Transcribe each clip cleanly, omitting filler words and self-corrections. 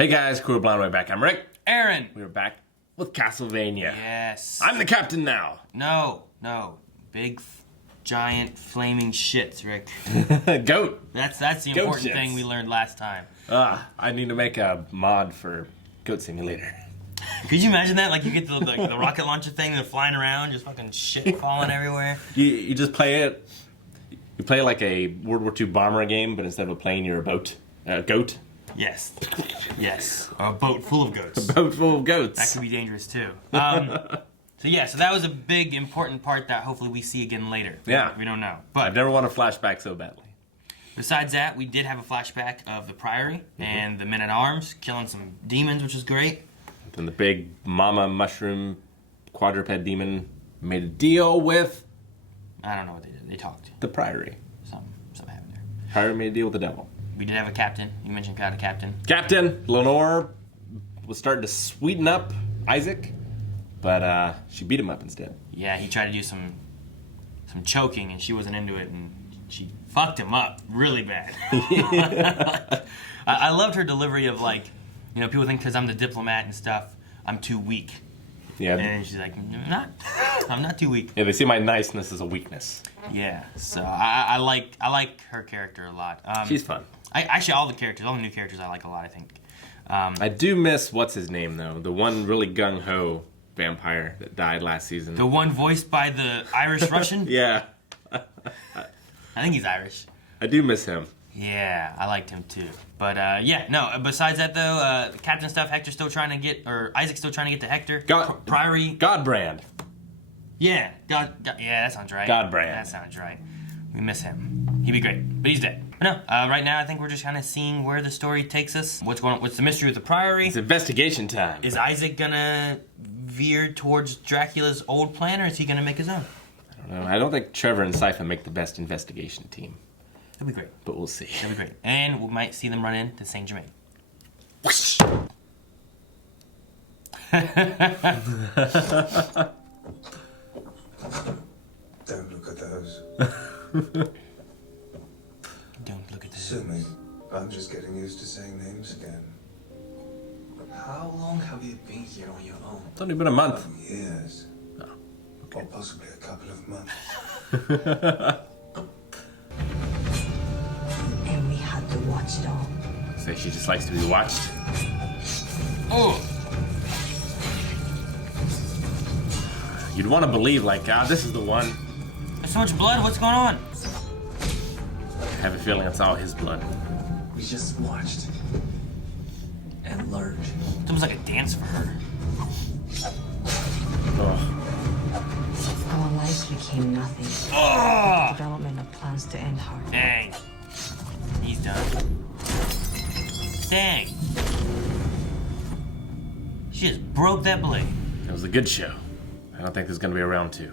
Hey guys, Cool Blind Way back. I'm Rick. Aaron. We're back with Castlevania. Yes. I'm the captain now. No. Big, giant, flaming shits, Rick. Goat. That's the important thing we learned last time. I need to make a mod for Goat Simulator. Could you imagine that? Like you get the rocket launcher thing, they're flying around, just fucking shit falling everywhere. You just play it. You play like a World War II bomber game, but instead of a plane, you're a boat. Goat. Yes. Or a boat full of goats. A boat full of goats. That could be dangerous too. So that was a big, important part that hopefully we see again later. Yeah. We don't know. But I've never wanted a flashback so badly. Besides that, we did have a flashback of the Priory and the Men-at-Arms killing some demons, which is great. Then the big mama mushroom quadruped demon made a deal with... I don't know what they did. They talked. The Priory. Something happened there. Priory made a deal with the devil. We did have a captain. You mentioned a captain. Captain Lenore was starting to sweeten up Isaac, but she beat him up instead. Yeah, he tried to do some choking, and she wasn't into it, and she fucked him up really bad. I loved her delivery of people think because I'm the diplomat and stuff, I'm too weak. Yeah. And she's like, I'm not too weak. Yeah, they see my niceness as a weakness. Yeah, so I like her character a lot. She's fun. Actually, all the new characters I like a lot, I think. I do miss, what's his name, though? The one really gung-ho vampire that died last season. The one voiced by the Irish Russian? Yeah. I think he's Irish. I do miss him. Yeah, I liked him too. But besides that though, Captain stuff, Isaac's still trying to get to Hector. Priory. Godbrand. Yeah, yeah, that sounds right. Godbrand. That sounds right. We miss him. He'd be great, but he's dead. But no, right now I think we're just kind of seeing where the story takes us. What's the mystery with the Priory? It's investigation time. Is Isaac gonna veer towards Dracula's old plan, or is he gonna make his own? I don't know. I don't think Trevor and Sypha make the best investigation team. That'd be great. But we'll see. That'd be great. And we might see them run into Saint Germain. Whoosh. Don't look at those. Don't look at this. Sue me. I'm just getting used to saying names again. How long have you been here on your own? It's only been a month. Years. Oh, Or possibly a couple of months. And we had to watch it all. So she just likes to be watched. Oh! You'd want to believe, this is the one. There's so much blood. What's going on? I have a feeling it's all his blood. We just watched and learned. It's almost like a dance for her. Oh. Our lives became nothing. Oh! Development of plans to end her. Dang. He's done. Dang. She just broke that blade. It was a good show. I don't think there's going to be a round two.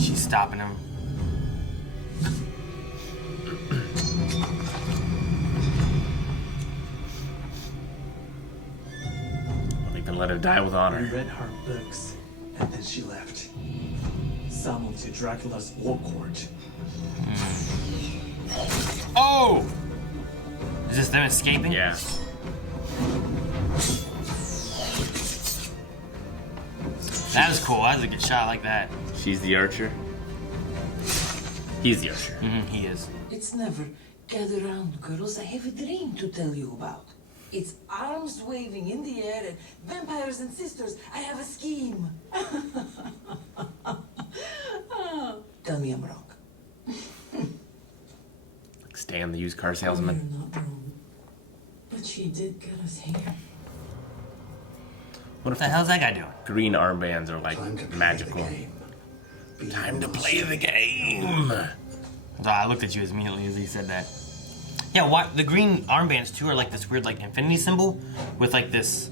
She's stopping him. Well, they can let her die with We honor. read her books, and then she left. Summoned to Dracula's war court. Oh! Is this them escaping? Yeah. That was cool. That was a good shot. I like that. She's the archer. He's the archer. He is. It's never, gather round, girls, I have a dream to tell you about. It's arms waving in the air and vampires and sisters. I have a scheme. Tell me I'm wrong. Like Stan, the used car You're salesman. not wrong. But she did get us here. What if What the hell's that guy doing? green armbands are Time to play magical? the game. Time to play the game. So I looked at you immediately as he said that. Yeah, what the green armbands too are like this weird infinity symbol with this.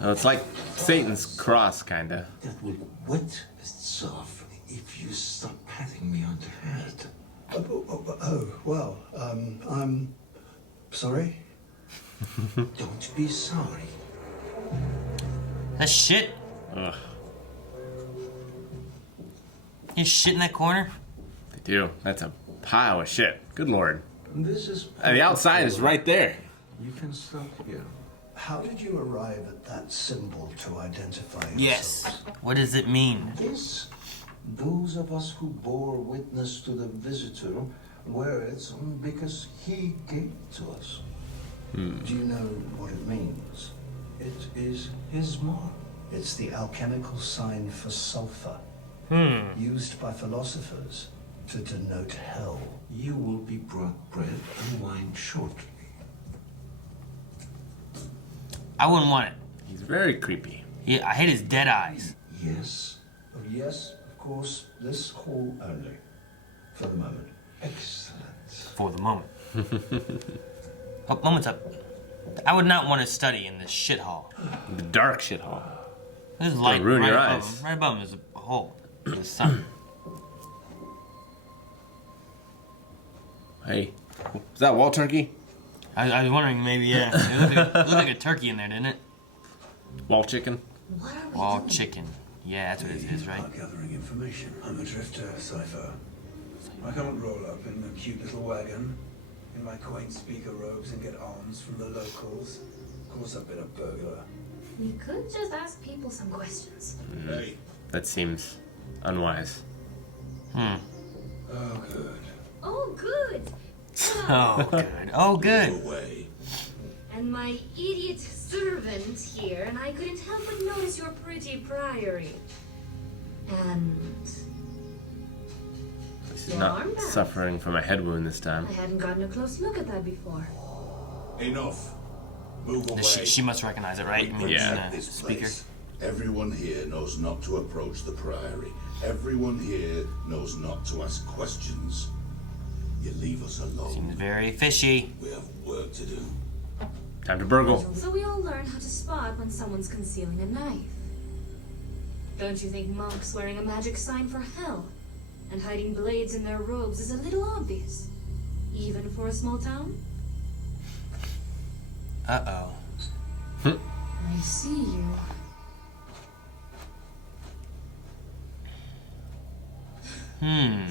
Oh, it's like Satan's cross, kinda. That will wet itself if you stop patting me on the head. I'm sorry. Don't be sorry. That shit. Ugh. You shit in that corner. They do. That's a pile of shit. Good lord. This is The outside is right there. You can start here. How did you arrive at that symbol to identify yourselves? Yes. What does it mean? This, those of us who bore witness to the visitor wear it because he gave it to us. Do you know what it means? It is his mark. It's the alchemical sign for sulfur, used by philosophers to denote hell. You will be brought bread and wine shortly. I wouldn't want it. He's very creepy. Yeah, I hate his dead eyes. Yes. Oh, yes, of course, this hall only, for the moment. Excellent. For the moment. Oh, moment's up. I would not want to study in this shit hall. The dark shit hall. There's light ruin right your above eyes. him. Right above him is a hole. The sun. Hey, is that wall turkey? I was wondering, maybe, yeah. It looked like a turkey in there, didn't it? Wall chicken? What are we Wall doing? chicken. Yeah, that's what it is, right? Gathering information. I'm a drifter, Cypher. I can't roll up in a cute little wagon in my quaint speaker robes and get arms from the locals. Of course, I've been a burglar. We could just ask people some questions. Hey. That seems unwise. Hmm. Oh, good. Oh, good. Oh, good. Oh, good. Away. And my idiot servant here, and I couldn't help but notice your pretty priory. And He's Your not armband. suffering from a head wound this time. I hadn't gotten a close look at that before. Enough. Move away. She must recognize it, right? I mean, it's in Yeah. the This speaker. place. Everyone here knows not to approach the Priory. Everyone here knows not to ask questions. You leave us alone. Seems very fishy. We have work to do. Time to burgle. So we all learn how to spot when someone's concealing a knife. Don't you think monks wearing a magic sign for hell and hiding blades in their robes is a little obvious? Even for a small town? Uh-oh. I see you.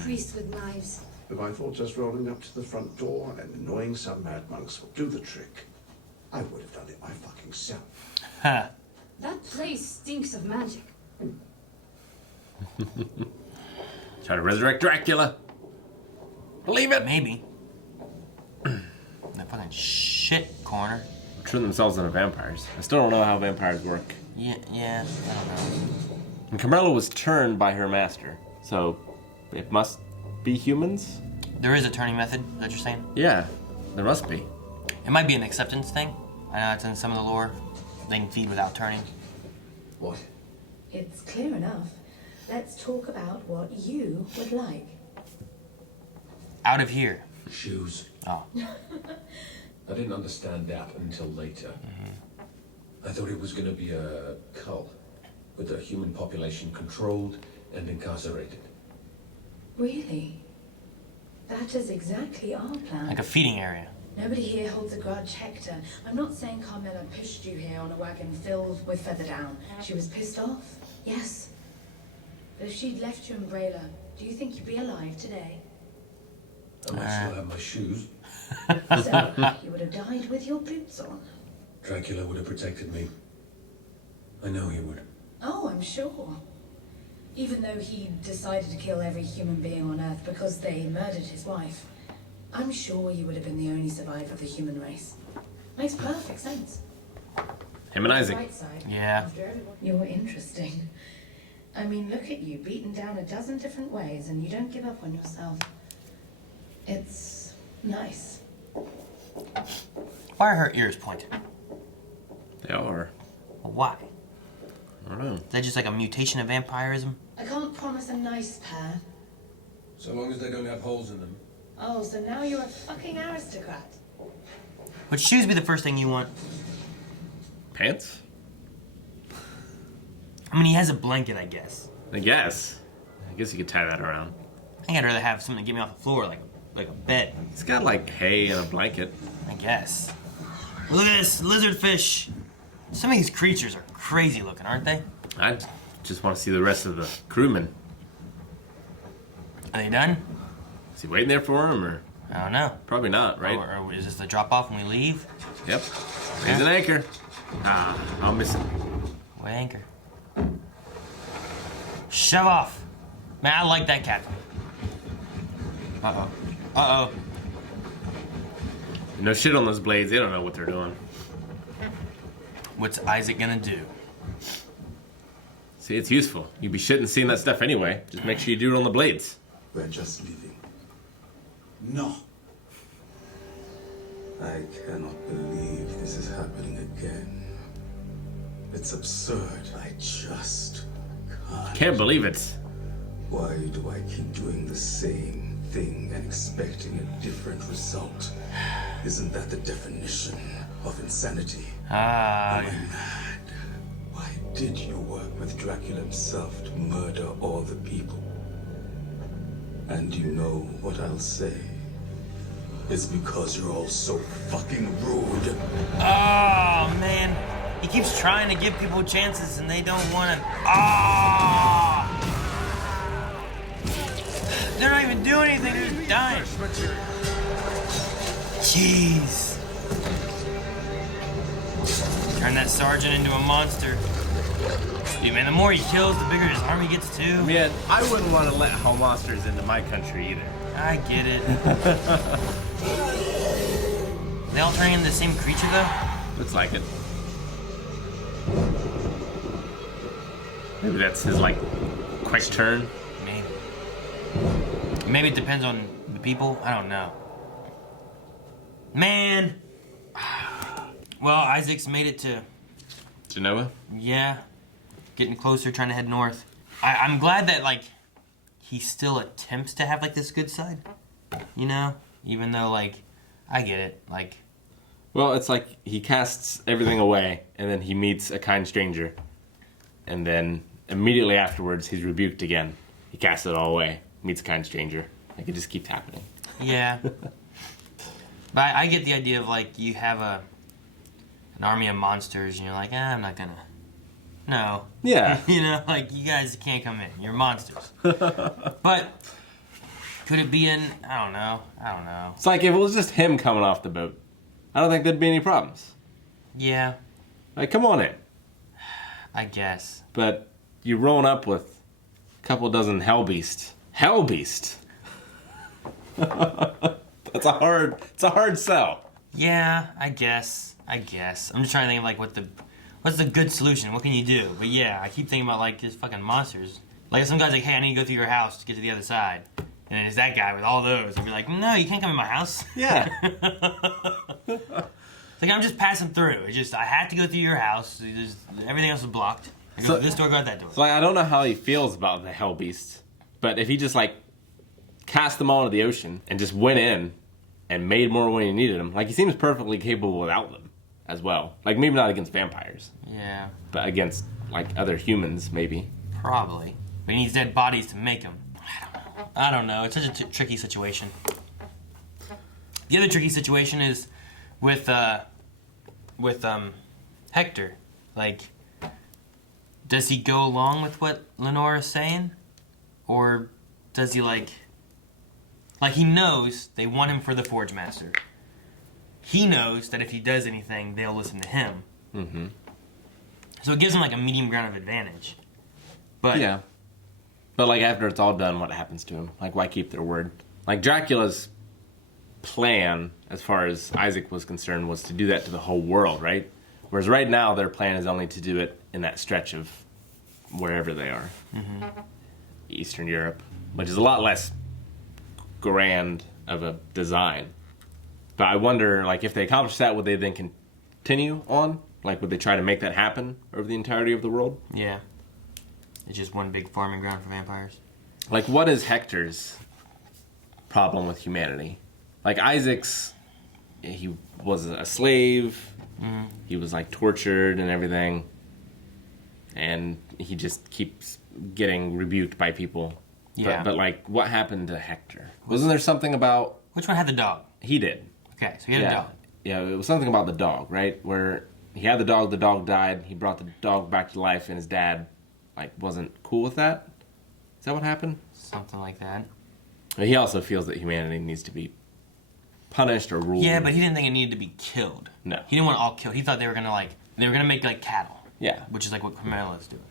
Priest with knives. If I thought just rolling up to the front door and annoying some mad monks would do the trick, I would have done it my fucking self. Ha. That place stinks of magic. Try to resurrect Dracula. Believe it. Maybe. That fucking shit corner. Turn themselves into vampires. I still don't know how vampires work. Yeah, I don't know. And Carmela was turned by her master, so it must be humans? There is a turning method that you're saying? Yeah, there must be. It might be an acceptance thing. I know it's in some of the lore. They can feed without turning. What? It's clear enough. Let's talk about what you would like. Out of here. Shoes. Oh. I didn't understand that until later. I thought it was going to be a cult with the human population controlled and incarcerated. Really? That is exactly our plan. Like a feeding area. Nobody here holds a grudge, Hector. I'm not saying Carmela pushed you here on a wagon filled with feather down. She was pissed off, yes. But if she'd left you in Brayla, do you think you'd be alive today? I might still have my shoes. So, you would have died with your boots on. Dracula would have protected me. I know he would. Oh, I'm sure. Even though he decided to kill every human being on Earth because they murdered his wife, I'm sure you would have been the only survivor of the human race. Makes perfect sense. Him and Isaac. Right side. Yeah. After everyone. You're interesting. I mean, look at you, beaten down a dozen different ways, and you don't give up on yourself. It's nice. Why are her ears pointed? They are. Why? I don't know. Is that just like a mutation of vampirism? I can't promise a nice pair. So long as they don't have holes in them. Oh, so now you're a fucking aristocrat. Would shoes be the first thing you want? Pants? I mean, he has a blanket, I guess. I guess. I guess you could tie that around. I think I'd rather have something to get me off the floor, like a bed. It's got like hay and a blanket. I guess. Look at this lizard fish. Some of these creatures are crazy looking, aren't they? I just want to see the rest of the crewmen. Are they done? Is he waiting there for him, or? I don't know. Probably not, right? Or is this the drop off when we leave? Yep. He's an anchor. I'll miss him. What anchor? Shove off. Man, I like that captain. Uh-oh. Uh-oh. No shit on those blades. They don't know what they're doing. What's Isaac gonna do? See, it's useful. You'd be shitting seeing that stuff anyway. Just make sure you do it on the blades. We're just leaving. No. I cannot believe this is happening again. It's absurd. I just Can't believe it. Why do I keep doing the same thing and expecting a different result? Isn't that the definition of insanity? Am I mad? Why did you work with Dracula himself to murder all the people? And you know what I'll say? It's because you're all so fucking rude. Oh, man. He keeps trying to give people chances and they don't want to. Ah! They're not even doing anything. They're just dying. Jeez. Turn that sergeant into a monster. Dude, man, the more he kills, the bigger his army gets too. Man, I wouldn't want to let home monsters into my country either. I get it. They all turning into the same creature, though? Looks like it. Maybe that's his, like, quick turn. Maybe. Maybe it depends on the people. I don't know. Man! Well, Isaac's made it to... Genoa? Yeah. Getting closer, trying to head north. I'm glad that, like, he still attempts to have, like, this good side. You know? Even though, like, I get it. Like... Well, it's like he casts everything away, and then he meets a kind stranger. And then immediately afterwards, he's rebuked again. He casts it all away, meets a kind stranger. Like, it just keeps happening. Yeah. But I get the idea of, like, you have an army of monsters, and you're like, I'm not gonna... No. Yeah. You know, like, you guys can't come in. You're monsters. But could it be in... I don't know. It's like if it was just him coming off the boat, I don't think there'd be any problems. Yeah. Like, come on in. I guess. But you're rolling up with a couple dozen hellbeasts. Hellbeast? It's a hard sell. Yeah, I guess. I'm just trying to think of, like, what's the good solution? What can you do? But yeah, I keep thinking about, like, just fucking monsters. Like, if some guy's like, hey, I need to go through your house to get to the other side. And then it's that guy with all those. I'd be like, no, you can't come in my house. Yeah. Like, I'm just passing through. It's just, I have to go through your house. Everything else is blocked. I go through this door, go out that door. So, like, I don't know how he feels about the hellbeast, but if he just, like, cast them all into the ocean and just went in and made more when he needed them, like, he seems perfectly capable without them as well. Like, maybe not against vampires. Yeah. But against, like, other humans, maybe. Probably. But he needs dead bodies to make them. I don't know. It's such a tricky situation. The other tricky situation is with Hector. Like, does he go along with what Lenore is saying? Or does he, like, he knows they want him for the Forge Master. He knows that if he does anything, they'll listen to him. Mm-hmm. So it gives him, like, a medium ground of advantage. But yeah. But, like, after it's all done, what happens to him? Like, why keep their word? Like, Dracula's plan, as far as Isaac was concerned, was to do that to the whole world, right? Whereas right now, their plan is only to do it in that stretch of wherever they are. Mm-hmm. Eastern Europe, which is a lot less grand of a design. But I wonder, like, if they accomplish that, would they then continue on? Like, would they try to make that happen over the entirety of the world? Yeah. It's just one big farming ground for vampires. Like, what is Hector's problem with humanity? Like, Isaac's, he was a slave. Mm-hmm. He was, like, tortured and everything. And he just keeps getting rebuked by people. Yeah. But like, what happened to Hector? Wasn't there something about... Which one had the dog? He did. Okay, so he had a dog. Yeah, it was something about the dog, right? Where he had the dog died, he brought the dog back to life, and his dad, like, wasn't cool with that? Is that what happened? Something like that. He also feels that humanity needs to be punished or ruled. Yeah, but he didn't think it needed to be killed. No. He didn't want it all killed. He thought they were gonna make like cattle. Yeah. Which is like what Carmela's doing.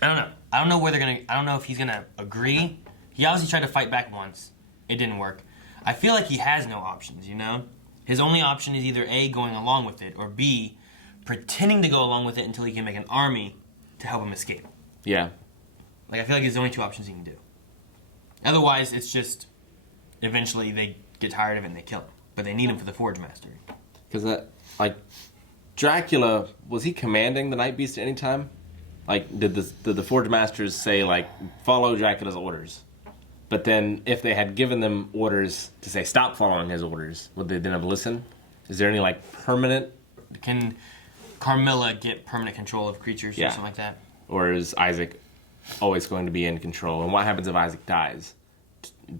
I don't know. I don't know where they're gonna. I don't know if he's gonna agree. He obviously tried to fight back once. It didn't work. I feel like he has no options. You know, his only option is either A, going along with it, or B, pretending to go along with it until he can make an army to help him escape. Yeah. Like, I feel like there's only 2 options he can do. Otherwise, it's just eventually they get tired of it and they kill him. But they need him for the Forge Master. Because that, like, Dracula, was he commanding the Night Beast at any time? Like, did the Forge Masters say, like, follow Dracula's orders? But then, if they had given them orders to say stop following his orders, would they then have listened? Is there any, like, permanent... Can Carmilla get permanent control of creatures or something like that? Or is Isaac always going to be in control? And what happens if Isaac dies?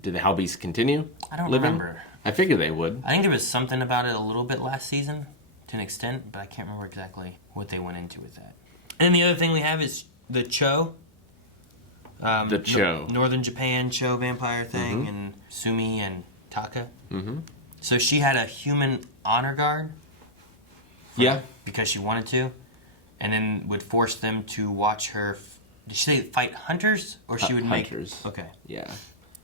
Do the Hell Beasts continue I don't living? remember. I figure they would. I think there was something about it a little bit last season, to an extent, but I can't remember exactly what they went into with that. And the other thing we have is the Cho. The Cho. Northern Japan Cho vampire thing, and Sumi and Taka. Mm-hmm. So she had a human honor guard. Yeah. Because she wanted to. And then would force them to watch her... Did she say fight hunters? Or she would hunters. make... Okay. Yeah.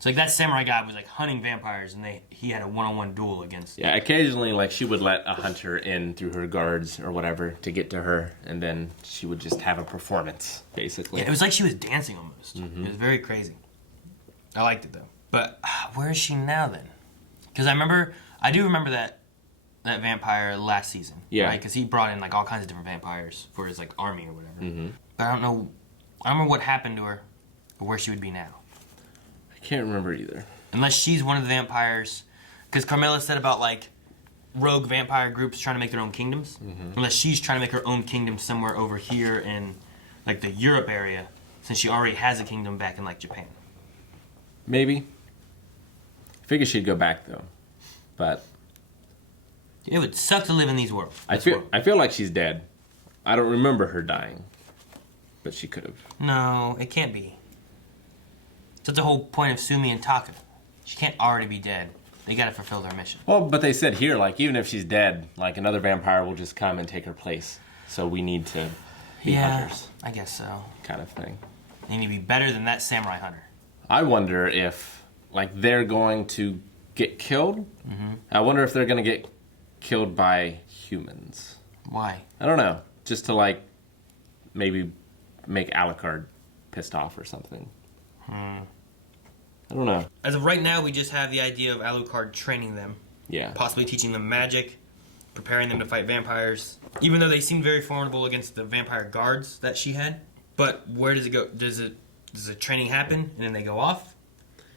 So like that samurai guy was like hunting vampires, and he had a one-on-one duel against. Yeah, occasionally, like, she would let a hunter in through her guards or whatever to get to her, and then she would just have a performance, basically. Yeah, it was like she was dancing almost. Mm-hmm. It was very crazy. I liked it though. But where is she now then? Because I do remember that vampire last season. Yeah. Right? Because he brought in like all kinds of different vampires for his like army or whatever. Mm-hmm. But I don't remember what happened to her or where she would be now. I can't remember either. Unless she's one of the vampires. Because Carmela said about, like, rogue vampire groups trying to make their own kingdoms. Mm-hmm. Unless she's trying to make her own kingdom somewhere over here in, like, the Europe area. Since she already has a kingdom back in, like, Japan. Maybe. I figure she'd go back, though. But... It would suck to live in these worlds. I feel like she's dead. I don't remember her dying. But she could have. No, it can't be. That's the whole point of Sumi and Taka. She can't already be dead. They gotta fulfill their mission. Well, but they said here, like, even if she's dead, like, another vampire will just come and take her place. So we need to be hunters. I guess so. Kind of thing. They need to be better than that samurai hunter. I wonder if, like, they're going to get killed. Mm-hmm. I wonder if they're going to get killed by humans. Why? I don't know. Just to, like, maybe make Alucard pissed off or something. I don't know. As of right now, we just have the idea of Alucard training them. Yeah. Possibly teaching them magic, preparing them to fight vampires. Even though they seemed very formidable against the vampire guards that she had. But where does it go? Does the training happen and then they go off?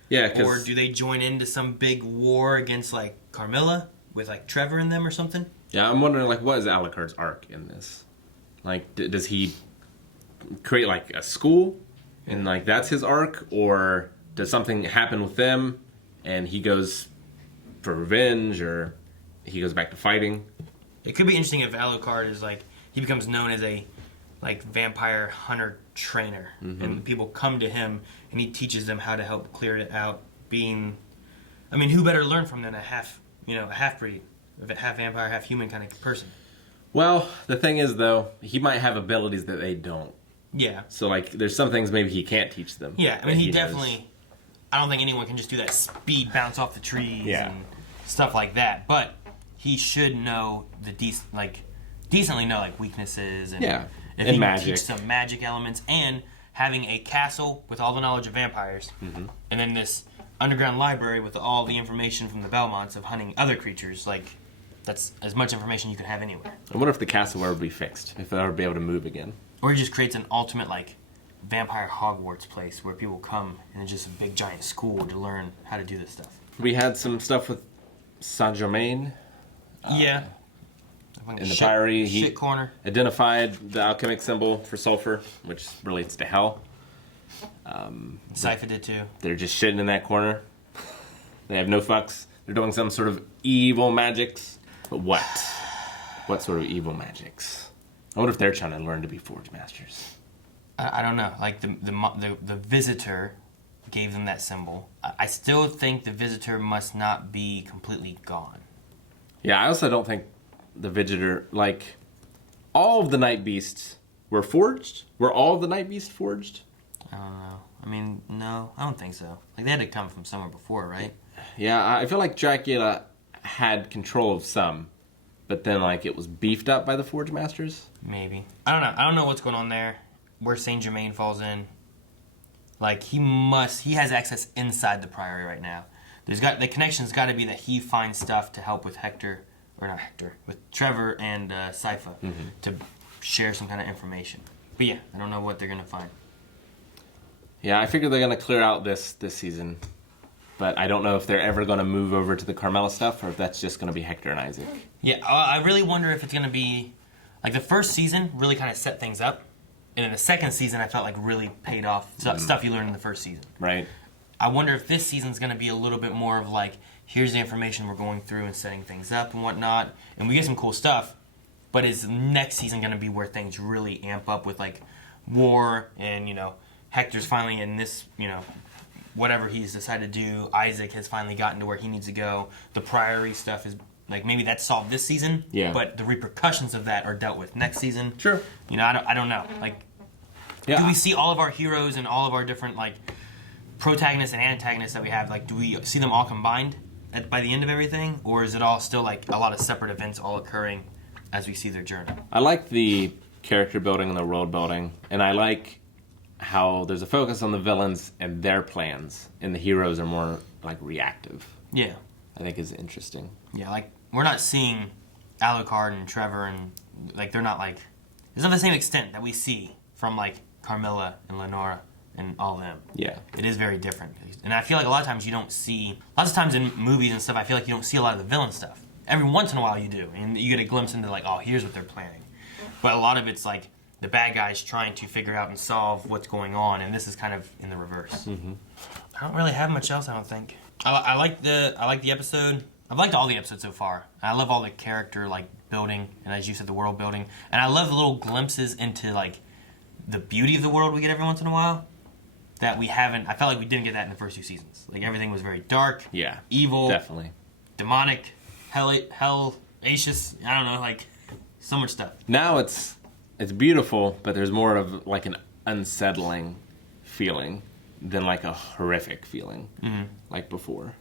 Yeah, or do they join into some big war against, like, Carmilla with, like, Trevor in them or something? Yeah, I'm wondering, like, what is Alucard's arc in this? Like, does he create, like, a school? And, like, that's his arc? Or does something happen with them and he goes for revenge, or he goes back to fighting? It could be interesting if Alucard is, like, he becomes known as a, like, vampire hunter trainer. Mm-hmm. And people come to him and he teaches them how to help clear it out, being... I mean, who better learn from than a half-breed, a half vampire, half human kind of person? Well, the thing is, though, he might have abilities that they don't. Yeah. So, like, there's some things maybe he can't teach them. Yeah, I mean, he definitely... I don't think anyone can just do that speed bounce off the trees and stuff like that. But he should know decently know, like, weaknesses and if and he magic. can teach some magic elements, and having a castle with all the knowledge of vampires, mm-hmm. and then this underground library with all the information from the Belmonts of hunting other creatures, like, that's as much information you could have anywhere. I wonder if the castle will ever be fixed, if they'll ever be able to move again. Or he just creates an ultimate, like, vampire Hogwarts place where people come and it's just a big giant school to learn how to do this stuff. We had some stuff with Saint-Germain. Yeah. In the Priory, he shit corner. identified the alchemic symbol for sulfur, which relates to hell. Cypher did too. They're just shitting in that corner. They have no fucks. They're doing some sort of evil magics. But what? What sort of evil magics? I wonder if they're trying to learn to be Forge Masters. I don't know. Like the visitor gave them that symbol. I still think the Visitor must not be completely gone. Yeah, I also don't think the Visitor, like, all of the Night Beasts were forged? Were all of the Night Beasts forged? I don't know. I mean, no, I don't think so. Like, they had to come from somewhere before, right? Yeah, I feel like Dracula had control of some, but then, like, it was beefed up by the Forge Masters? Maybe. I don't know. I don't know what's going on there, where Saint Germain falls in. Like, he has access inside the Priory right now. The connection's got to be that he finds stuff to help with with Trevor and Sypha to share some kind of information. But yeah, I don't know what they're going to find. Yeah, I figure they're going to clear out this season. But I don't know if they're ever going to move over to the Carmella stuff or if that's just going to be Hector and Isaac. Yeah, I really wonder if it's going to be... Like, the first season really kind of set things up. And then the second season, I felt like really paid off stuff you learned in the first season. Right. I wonder if this season's going to be a little bit more of like, here's the information we're going through and setting things up and whatnot. And we get some cool stuff. But is next season going to be where things really amp up with, like, war and, you know, Hector's finally in this, you know, whatever he's decided to do. Isaac has finally gotten to where he needs to go. The Priory stuff is, like, maybe that's solved this season. Yeah. But the repercussions of that are dealt with next season. Sure. You know, I don't know. Like, do we see all of our heroes and all of our different, like, protagonists and antagonists that we have? Like, do we see them all combined by the end of everything? Or is it all still, like, a lot of separate events all occurring as we see their journey? I like the character building and the world building. And I like how there's a focus on the villains and their plans. And the heroes are more, like, reactive. Yeah. I think is interesting. Yeah, like, we're not seeing Alucard and Trevor and, like, they're not, like... It's not the same extent that we see from, like, Carmilla and Lenora and all them. Yeah. It is very different. And I feel like a lot of times you don't see... Lots of times in movies and stuff, I feel like you don't see a lot of the villain stuff. Every once in a while you do. And you get a glimpse into, like, oh, here's what they're planning. But a lot of it's, like, the bad guys trying to figure out and solve what's going on, and this is kind of in the reverse. Mm-hmm. I don't really have much else, I don't think. I like the episode. I've liked all the episodes so far. I love all the character, like, building, and as you said, the world building. And I love the little glimpses into, like, the beauty of the world we get every once in a while that we haven't... I felt like we didn't get that in the first two seasons. Like, everything was very dark, evil, definitely, demonic, hell-acious, I don't know, like, so much stuff. Now it's beautiful, but there's more of, like, an unsettling feeling than, like, a horrific feeling, like before.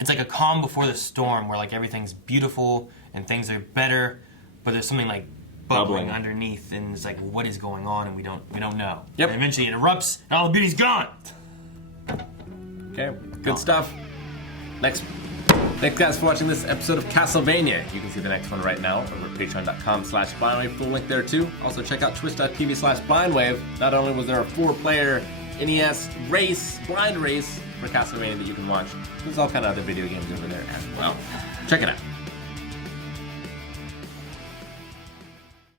It's like a calm before the storm where, like, everything's beautiful and things are better, but there's something, like, bubbling underneath, and it's like, what is going on, and we don't know. Yep. And eventually it erupts, and all the beauty's gone. Okay, good stuff. Thanks, guys, for watching this episode of Castlevania. You can see the next one right now over at patreon.com/blindwave. Full link there, too. Also, check out twitch.tv/blindwave. Not only was there a 4-player NES blind race for Castlevania that you can watch, there's all kind of other video games over there as well. Check it out.